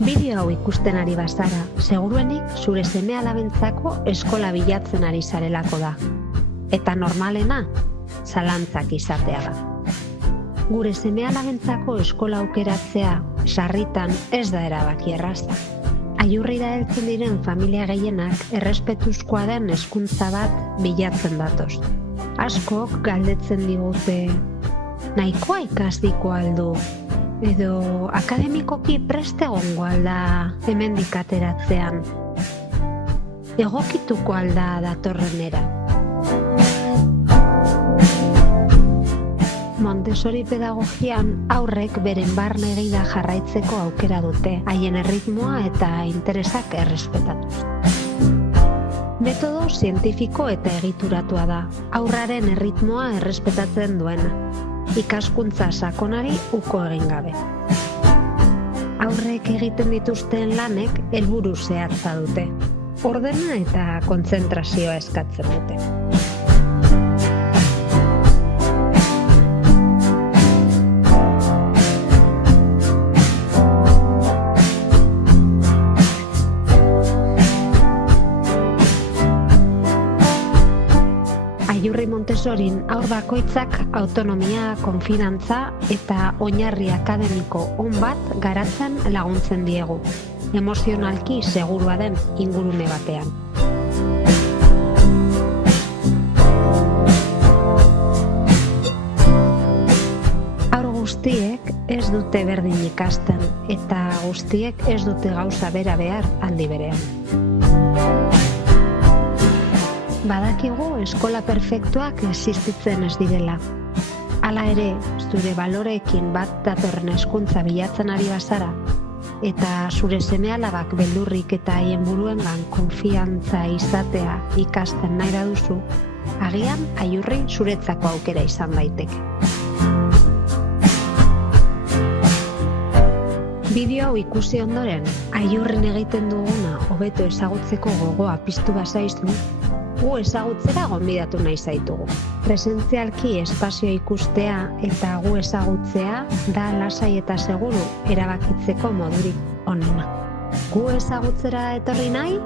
Bideo hau ikusten ari bazara, seguruenik zure seme-alabentzako eskola bilatzen ari zarelako da. Eta normalena, zalantzak izatea da. Gure seme-alabentzako eskola aukeratzea sarritan ez da erabaki erraza. Aiurrira heltzen diren familia gehienak errespetuzkoa den hezkuntza bat bilatzen datoz. Askok galdetzen digute, nahikoa ikasdiko aldu, edo akademikoki preste egongo alda hemendik ateratzean. Egokituko alda datorrenera. Montessori pedagogian aurrek beren barne egida jarraitzeko aukera dute, haien erritmoa eta interesak errespetatuz. Metodo zientifiko eta egituratua da, aurraren erritmoa errespetatzen duena, ikaskuntza sakonari uko egin gabe. Aurrek egiten dituzten lanek helburu zehatza dute, ordena eta kontzentrazioa eskatzen dute. Aiurri Montessorin haur bakoitzak autonomia, konfidantza eta oinarri akademiko on bat garatzen laguntzen diegu, emozionalki segurua den ingurune batean. Haur guztiek ez dute berdin ikasten eta guztiek ez dute gauza bera behar aldi berean. Badakigu eskola perfektuak existitzen ez direla. Hala ere, zure baloreekin bat datorren hezkuntza bilatzen ari bazara, eta zure seme-alabak beldurrik eta haien buruengan konfiantza izatea ikasten nahi baduzu, agian aiurri zuretzako aukera izan daiteke. Bideo hau ikusi ondoren, aiurren egiten duguna hobeto ezagutzeko gogoa piztu bazaizu, gu ezagutzera gonbidatu nahi zaitugu. Presentzialki espazioa ikustea eta gu ezagutzea da lasai eta seguru erabakitzeko modurik onena. Gu ezagutzera etorri nahi?